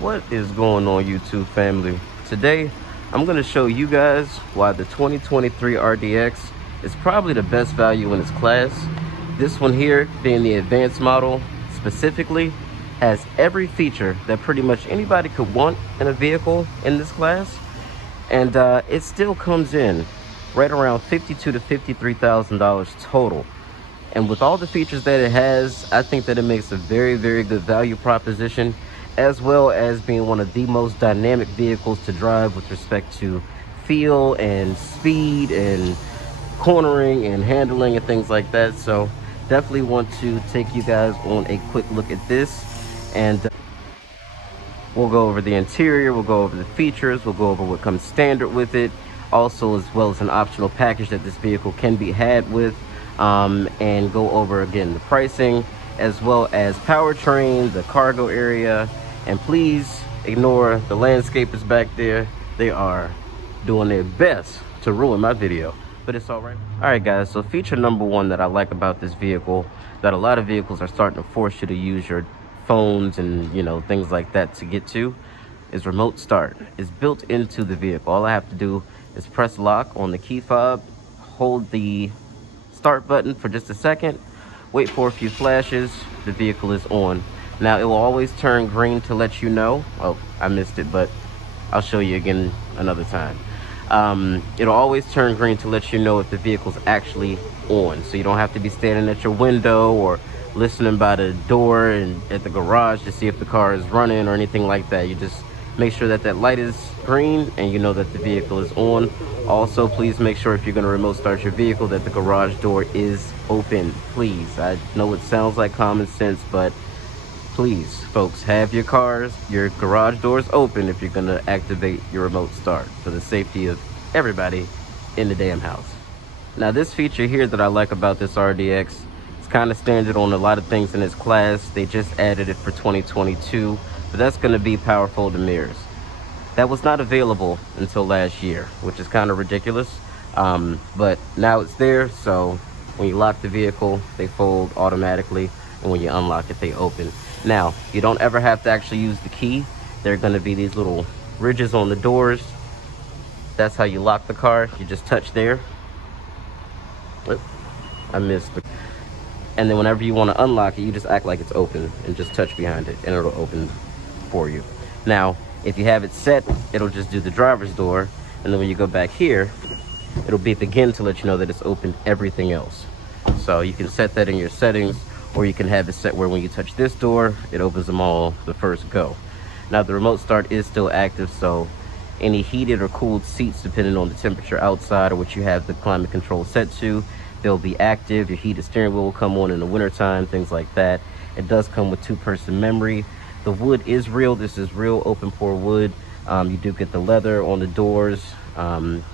What is going on, YouTube family? Today I'm going to show you guys why the 2023 RDX is probably the best value in its class. This one here, being the advanced model specifically, has every feature that pretty much anybody could want in a vehicle in this class, and it still comes in right around $52,000 to $53,000 total. And with all the features that it has, I think that it makes a very, very good value proposition, as well as being one of the most dynamic vehicles to drive with respect to feel and speed and cornering and handling and things like that. So definitely want to take you guys on a quick look at this, and we'll go over the interior, we'll go over the features, we'll go over what comes standard with it, also as well as an optional package that this vehicle can be had with, and go over again the pricing, as well as powertrain, the cargo area. And please ignore the landscapers back there. They are doing their best to ruin my video, but it's all right. All right, guys, so feature number one that I like about this vehicle, that a lot of vehicles are starting to force you to use your phones and, you know, things like that to get to, is remote start. It's built into the vehicle. All I have to do is press lock on the key fob, hold the start button for just a second, wait for a few flashes, the vehicle is on. Now it will always turn green to let you know. Oh, I missed it, but I'll show you again another time. It'll always turn green to let you know if the vehicle's actually on, so you don't have to be standing at your window or listening by the door and at the garage to see if the car is running or anything like that. You just make sure that that light is green and you know that the vehicle is on. Also, please make sure if you're going to remote start your vehicle that the garage door is open. Please, I know it sounds like common sense, but please, folks, have your garage doors open if you're going to activate your remote start, for the safety of everybody in the damn house. Now, this feature here that I like about this RDX, it's kind of standard on a lot of things in its class. They just added it for 2022, but that's going to be power folding mirrors. That was not available until last year, which is kind of ridiculous, but now it's there. So when you lock the vehicle, they fold automatically, and when you unlock it, they open. Now, you don't ever have to actually use the key. There are going to be these little ridges on the doors. That's how you lock the car. You just touch there. Oop, I missed it. And then whenever you want to unlock it, you just act like it's open and just touch behind it, and it'll open for you. Now, if you have it set, it'll just do the driver's door, and then when you go back here, it'll beep again to let you know that it's opened everything else. So you can set that in your settings, or you can have it set where when you touch this door, it opens them all the first go. Now, the remote start is still active, so any heated or cooled seats, depending on the temperature outside or what you have the climate control set to, they'll be active. Your heated steering wheel will come on in the wintertime, things like that. It does come with 2-person memory. The wood is real. This is real open pore wood. You do get the leather on the doors, and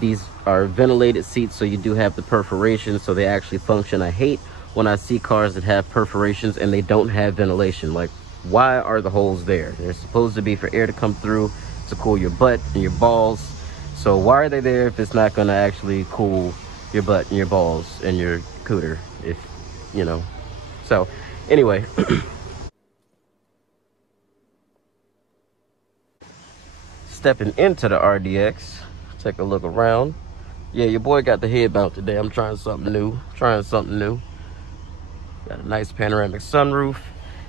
these are ventilated seats, so you do have the perforations, so they actually function. I hate when I see cars that have perforations and they don't have ventilation. Like, why are the holes there? They're supposed to be for air to come through to cool your butt and your balls. So why are they there if it's not going to actually cool your butt and your balls and your cooter, if you know? So anyway, stepping into the RDX, take a look around. Yeah, your boy got the head mount today. I'm trying something new. Got a nice panoramic sunroof,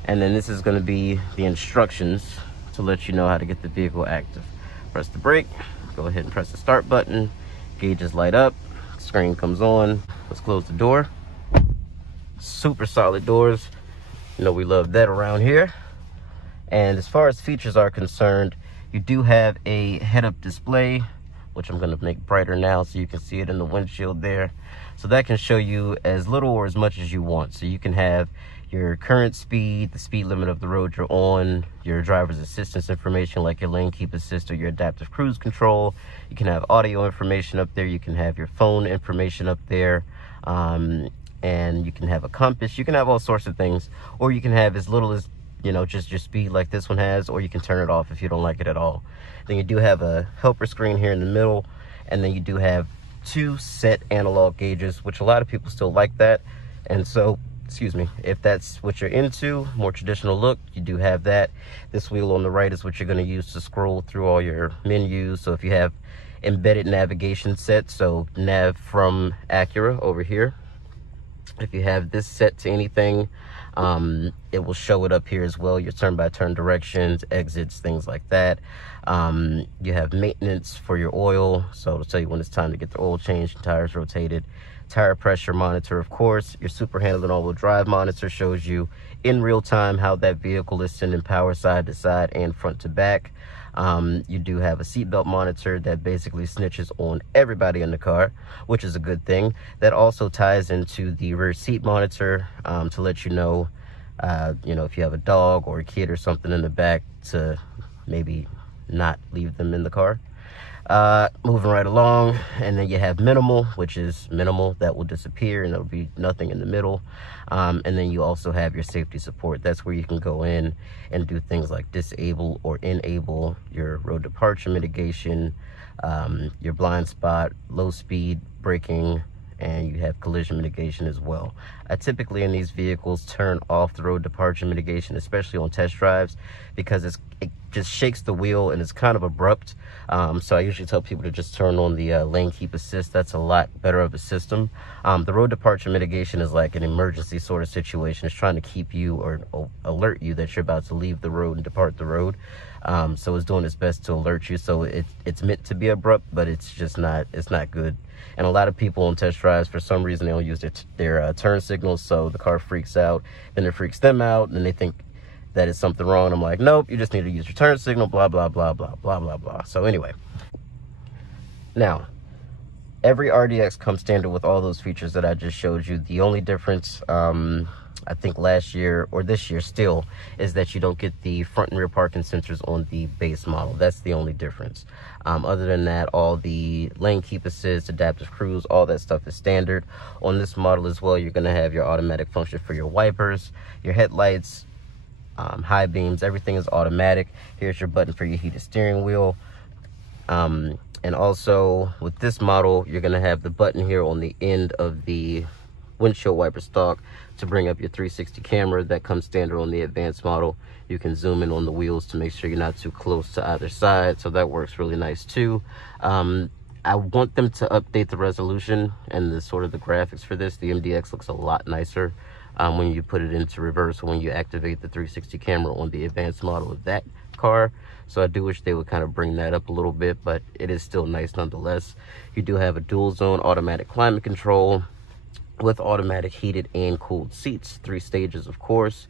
and then this is going to be the instructions to let you know how to get the vehicle active. Press the brake, go ahead and press the start button, gauges light up, screen comes on. Let's close the door. Super solid doors, you know we love that around here. And as far as features are concerned, you do have a head-up display, which I'm going to make brighter now so you can see it in the windshield there. So that can show you as little or as much as you want. So you can have your current speed, the speed limit of the road you're on, your driver's assistance information like your lane keep assist or your adaptive cruise control. You can have audio information up there. You can have your phone information up there. And you can have a compass. You can have all sorts of things. Or you can have as little as, you know, just your speed like this one has, or you can turn it off if you don't like it at all. Then you do have a helper screen here in the middle, and then you do have 2 set analog gauges, which a lot of people still like that. And so excuse me, if that's what you're into, more traditional look, you do have that. This wheel on the right is what you're going to use to scroll through all your menus. So if you have embedded navigation set, so nav from Acura over here, if you have this set to anything, it will show it up here as well, your turn-by-turn directions, exits, things like that. You have maintenance for your oil, so it'll tell you when it's time to get the oil changed, tires rotated. Tire pressure monitor, of course. Your super handling all-wheel drive monitor shows you in real time how that vehicle is sending power side to side and front to back. You do have a seatbelt monitor that basically snitches on everybody in the car, which is a good thing. That also ties into the rear seat monitor to let you know, if you have a dog or a kid or something in the back, to maybe not leave them in the car. Moving right along, and then you have minimal, which is minimal, that will disappear and there'll be nothing in the middle. And then you also have your safety support. That's where you can go in and do things like disable or enable your road departure mitigation, your blind spot, low speed braking, and you have collision mitigation as well. I typically in these vehicles turn off the road departure mitigation, especially on test drives, because it just shakes the wheel and it's kind of abrupt. So I usually tell people to just turn on the lane keep assist. That's a lot better of a system. The road departure mitigation is like an emergency sort of situation. It's trying to keep you or alert you that you're about to leave the road and depart the road. So it's doing its best to alert you. So it's meant to be abrupt, but it's just not, it's not good. And a lot of people on test drives, for some reason, they don't use their turn signals, so the car freaks out. Then it freaks them out, and they think that it's something wrong. I'm like, nope, you just need to use your turn signal, blah, blah, blah, blah, blah, blah, blah. So anyway, now, every RDX comes standard with all those features that I just showed you. The only difference, I think last year or this year still, is that you don't get the front and rear parking sensors on the base model. That's the only difference. Other than that, all the lane keep assist, adaptive cruise, all that stuff is standard. On this model as well, you're going to have your automatic function for your wipers, your headlights, high beams, everything is automatic. Here's your button for your heated steering wheel. And also with this model, you're going to have the button here on the end of the windshield wiper stalk to bring up your 360 camera. That comes standard on the advanced model. You can zoom in on the wheels to make sure you're not too close to either side, so that works really nice too. I want them to update the resolution and the sort of the graphics for this. The MDX looks a lot nicer when you put it into reverse, when you activate the 360 camera on the advanced model of that car. So I do wish they would kind of bring that up a little bit, but it is still nice nonetheless. You do have a dual zone automatic climate control with automatic heated and cooled seats, 3 stages of course.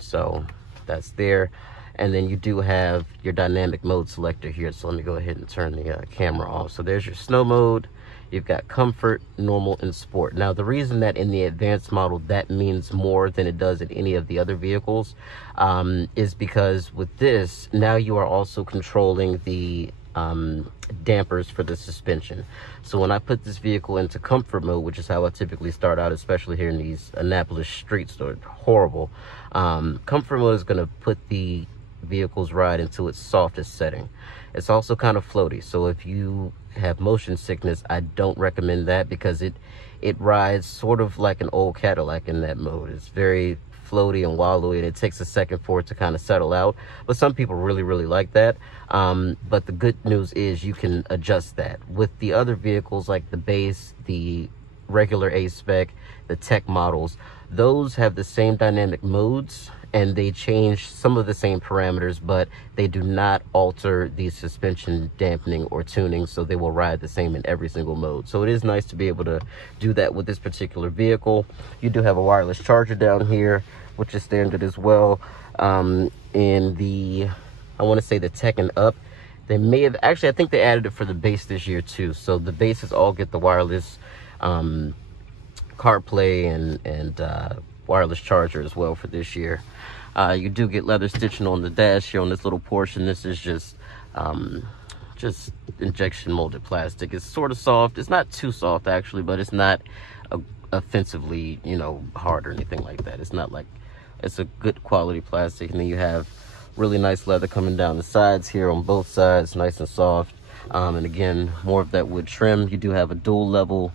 So that's there. And then you do have your dynamic mode selector here. So let me go ahead and turn the camera off. So there's your snow mode. You've got comfort, normal, and sport. Now, the reason that in the advanced model that means more than it does in any of the other vehicles is because with this, now you are also controlling the dampers for the suspension. So when I put this vehicle into comfort mode, which is how I typically start out, especially here in these Annapolis streets, they're horrible. Comfort mode is going to put the vehicle's ride into its softest setting. It's also kind of floaty, so if you have motion sickness, I don't recommend that, because it rides sort of like an old Cadillac in that mode. It's very floaty and wallowy, and it takes a second for it to kind of settle out, but some people really like that. But the good news is you can adjust that. With the other vehicles like the base, the regular A-Spec, the tech models, those have the same dynamic modes and they change some of the same parameters, but they do not alter the suspension dampening or tuning, so they will ride the same in every single mode. So it is nice to be able to do that with this particular vehicle. You do have a wireless charger down here, which is standard as well. In the, I want to say the Tech and Up, they may have, actually I think they added it for the base this year too. So the bases all get the wireless CarPlay and wireless charger as well for this year. You do get leather stitching on the dash here on this little portion. This is just injection molded plastic. It's sort of soft. It's not too soft actually, but it's not offensively, you know, hard or anything like that. It's not like, it's a good quality plastic. And then you have really nice leather coming down the sides here on both sides, nice and soft. And again, more of that wood trim. You do have a dual level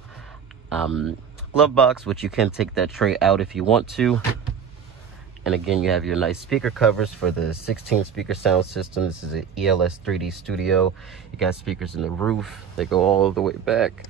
glove box, which you can take that tray out if you want to. And again, you have your nice speaker covers for the 16 speaker sound system. This is an ELS 3D Studio. You got speakers in the roof. They go all the way back.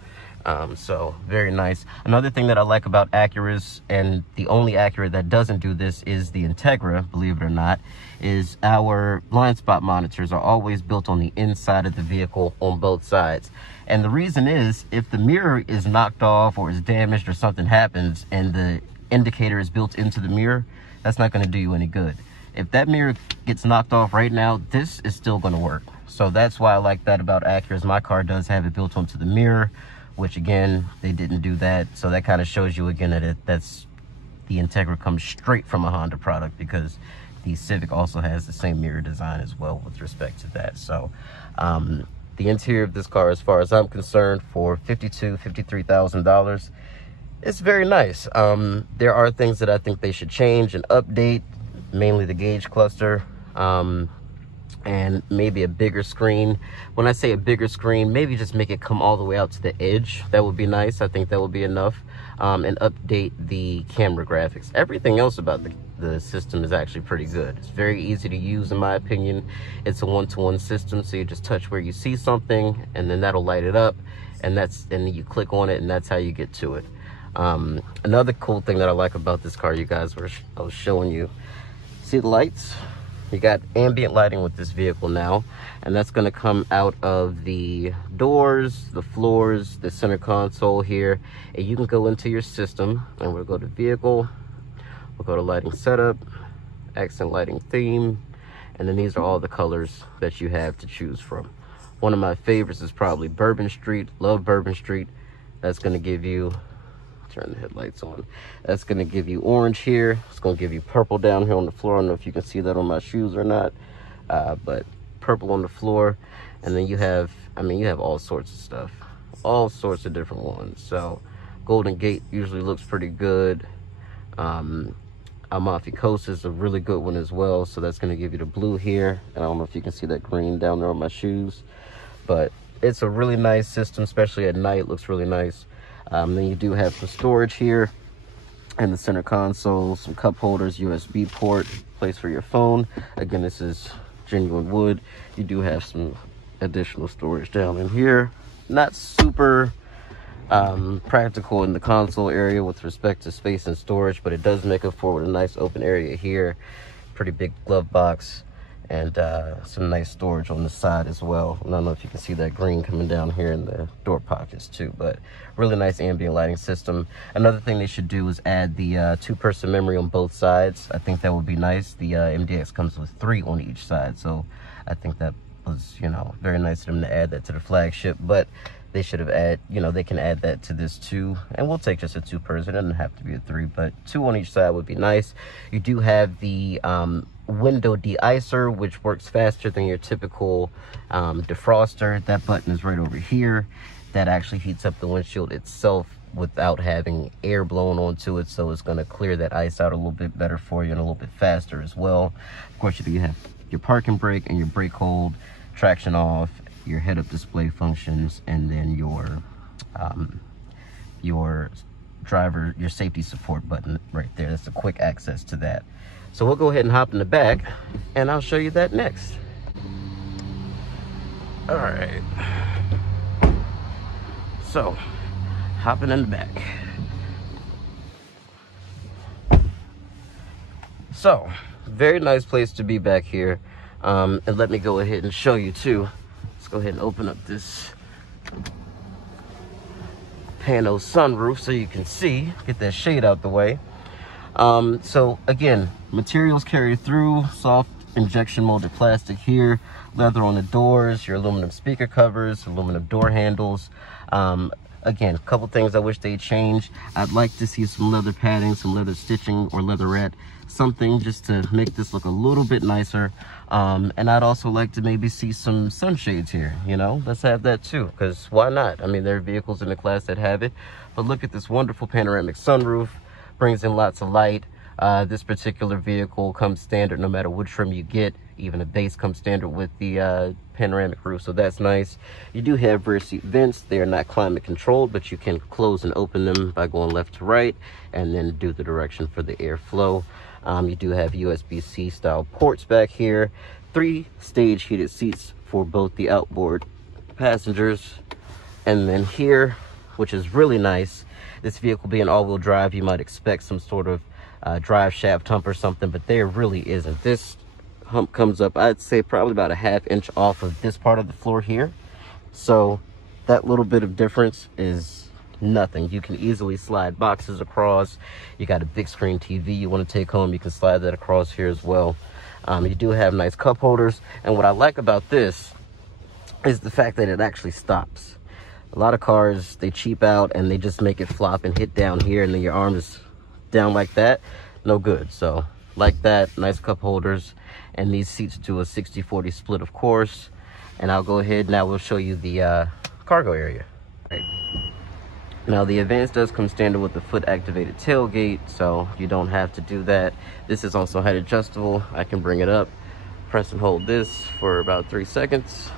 So very nice. Another thing that I like about Acuras, and the only Acura that doesn't do this is the Integra, believe it or not, is our blind spot monitors are always built on the inside of the vehicle on both sides. And the reason is, if the mirror is knocked off or is damaged or something happens and the indicator is built into the mirror, that's not going to do you any good. If that mirror gets knocked off right now, this is still going to work. So that's why I like that about Acuras. My car does have it built onto the mirror, which again, they didn't do that. So that kind of shows you again that that's the Integra comes straight from a Honda product, because the Civic also has the same mirror design as well with respect to that. So the interior of this car, as far as I'm concerned, for $53,000, it's very nice. There are things that I think they should change and update, mainly the gauge cluster, and maybe a bigger screen. When I say a bigger screen, maybe just make it come all the way out to the edge. That would be nice. I think that would be enough. And update the camera graphics. Everything else about the system is actually pretty good. It's very easy to use, in my opinion. It's a one-to-one system, so you just touch where you see something, and then that'll light it up, and you click on it, and that's how you get to it. Another cool thing that I like about this car, you guys, I was showing you. See the lights? You got ambient lighting with this vehicle now, and that's going to come out of the doors, the floors, the center console here. And you can go into your system, and we'll go to vehicle, we'll go to lighting setup, accent lighting theme, and then these are all the colors that you have to choose from. One of my favorites is probably Bourbon Street. Love Bourbon Street. That's going to give you, turn the headlights on, that's going to give you orange here. It's going to give you purple down here on the floor. I don't know if you can see that on my shoes or not, but purple on the floor. And then you have, you have all sorts of stuff, all sorts of different ones. So Golden Gate usually looks pretty good. Amalfi Coast is a really good one as well. So that's going to give you the blue here. And I don't know if you can see that green down there on my shoes, but it's a really nice system, especially at night. It looks really nice. Then you do have some storage here in the center console, some cup holders, USB port, place for your phone. Again, this is genuine wood. You do have some additional storage down in here. Not super practical in the console area with respect to space and storage, but it does make up for it with a nice open area here. Pretty big glove box, and some nice storage on the side as well. I don't know if you can see that green coming down here in the door pockets too, but really nice ambient lighting system. Another thing they should do is add the two-person memory on both sides. I think that would be nice. The MDX comes with 3 on each side, so I think that was, very nice of them to add that to the flagship. But they should have they can add that to this too, and we'll take just a 2-person. It doesn't have to be a 3, but 2 on each side would be nice. You do have the window de-icer, which works faster than your typical defroster. That button is right over here. That actually heats up the windshield itself without having air blown onto it, so it's going to clear that ice out a little bit better for you and a little bit faster as well. Of course, you have your parking brake and your brake hold, traction off, your head-up display functions, and then your driver, your safety support button right there. That's a quick access to that. So we'll go ahead and hop in the back, and I'll show you that next. All right. So, hopping in the back. So, very nice place to be back here. And let me go ahead and show you too. Let's go ahead and open up this pano sunroof so you can see, get that shade out the way. So again, materials carry through, soft injection molded plastic here, leather on the doors, your aluminum speaker covers, aluminum door handles. Again, a couple things I wish they'd change. I'd like to see some leather padding, some leather stitching or leatherette, something just to make this look a little bit nicer. And I'd also like to maybe see some sunshades here, let's have that too, because why not? There are vehicles in the class that have it, but look at this wonderful panoramic sunroof, brings in lots of light. This particular vehicle comes standard no matter what trim you get. Even the base comes standard with the panoramic roof, so that's nice. You do have rear seat vents. They are not climate controlled, but you can close and open them by going left to right and then do the direction for the airflow. You do have USB-C style ports back here. 3-stage heated seats for both the outboard passengers. And then here, which is really nice, this vehicle being all-wheel drive, you might expect some sort of drive shaft hump or something, but there really isn't. This hump comes up, I'd say, probably about a ½ inch off of this part of the floor here. So that little bit of difference is nothing. You can easily slide boxes across. You got a big screen TV you want to take home, you can slide that across here as well. You do have nice cup holders, and what I like about this is the fact that it actually stops. A lot of cars, they cheap out and they just make it flop and hit down here, and then your arm is down like that. No good. So like that, nice cup holders, and these seats do a 60-40 split, of course. And I'll go ahead now, we'll show you the cargo area. Right. Now the Advance does come standard with the foot activated tailgate, so you don't have to do that. This is also height adjustable. I can bring it up, press and hold this for about 3 seconds.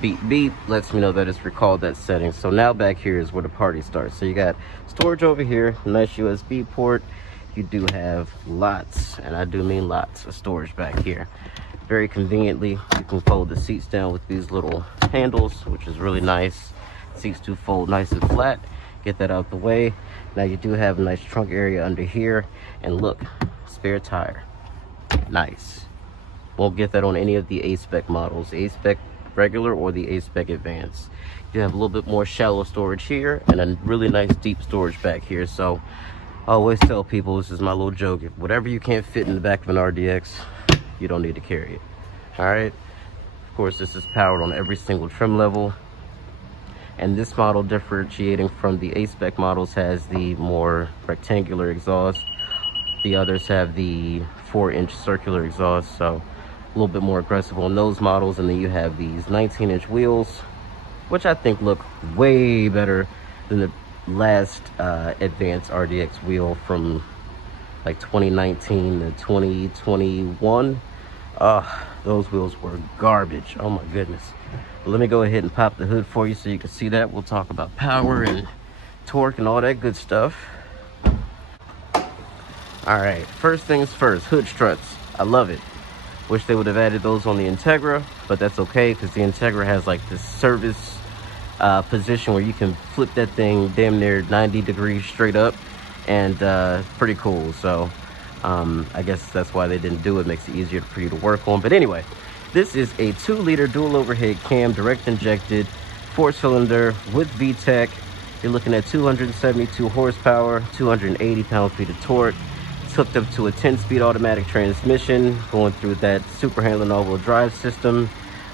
Beep beep lets me know that it's recalled that setting. So now back here is where the party starts. So you got storage over here, nice USB port. You do have lots, and I do mean lots, of storage back here. Very conveniently, you can fold the seats down with these little handles, which is really nice. Seats do fold nice and flat. Get that out the way. Now you do have a nice trunk area under here, and look, spare tire. Nice. Won't get that on any of the A-Spec models. A-Spec regular or the A-Spec Advance. You have a little bit more shallow storage here and a really nice deep storage back here. So I always tell people, this is my little joke, if whatever you can't fit in the back of an RDX, you don't need to carry it. All right. Of course, this is powered on every single trim level. And this model, differentiating from the A-Spec models, has the more rectangular exhaust. The others have the 4-inch circular exhaust, so a little bit more aggressive on those models. And then you have these 19-inch wheels, which I think look way better than the last Advanced RDX wheel from like 2019 to 2021. Those wheels were garbage. Oh my goodness. But let me go ahead and pop the hood for you so you can see that. We'll talk about power and torque and all that good stuff. All right, first things first, hood struts. I love it. Wish they would have added those on the Integra, but that's okay, because the Integra has like this service position where you can flip that thing damn near 90 degrees straight up, and pretty cool. So I guess that's why they didn't do it. Makes it easier for you to work on. But anyway, this is a 2-liter dual overhead cam, direct injected, 4-cylinder with VTEC. You're looking at 272 horsepower, 280 pound-feet of torque. It's hooked up to a 10-speed automatic transmission, going through that super handling all-wheel drive system.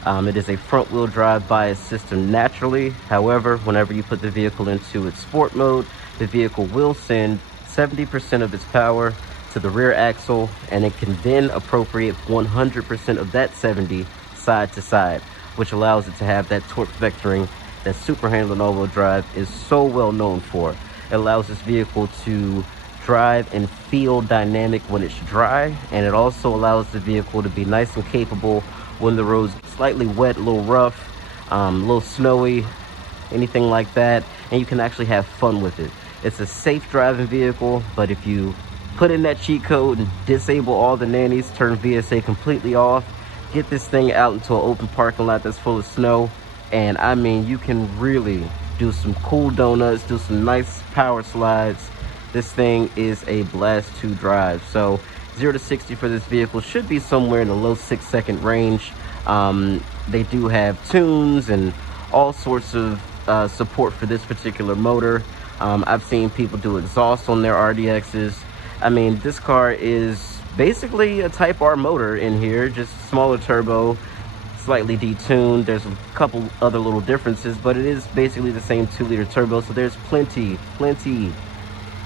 It is a front-wheel drive bias system naturally. However, whenever you put the vehicle into its sport mode, the vehicle will send 70% of its power to the rear axle, and it can then appropriate 100% of that 70 side to side, which allows it to have that torque vectoring that super handling all-wheel drive is so well known for. It allows this vehicle to drive and feel dynamic when it's dry, and it also allows the vehicle to be nice and capable when the road's slightly wet, a little rough, a little snowy, anything like that, and you can actually have fun with it. It's a safe driving vehicle, but if you put in that cheat code and disable all the nannies, turn VSA completely off, get this thing out into an open parking lot that's full of snow, and I mean, you can really do some cool donuts, do some nice power slides. This thing is a blast to drive. So 0 to 60 for this vehicle should be somewhere in the low 6-second range. They do have tunes and all sorts of support for this particular motor. I've seen people do exhaust on their RDXs. I mean, this car is basically a Type R motor in here, just smaller turbo, slightly detuned. There's a couple other little differences, but it is basically the same 2-liter turbo. So there's plenty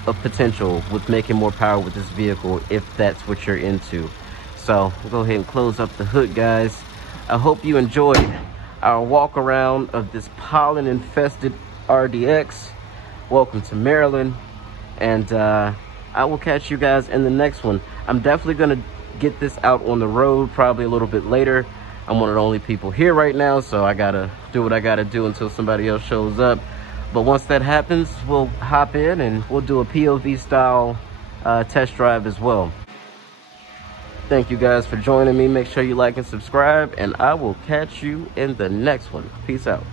of potential with making more power with this vehicle if that's what you're into. So we'll go ahead and close up the hood, guys. I hope you enjoyed our walk around of this pollen infested RDX. Welcome to Maryland, and I will catch you guys in the next one. I'm definitely gonna get this out on the road probably a little bit later. I'm one of the only people here right now, so I gotta do what I gotta do until somebody else shows up. But once that happens, we'll hop in and we'll do a POV style test drive as well. Thank you guys for joining me. Make sure you like and subscribe, and I will catch you in the next one. Peace out.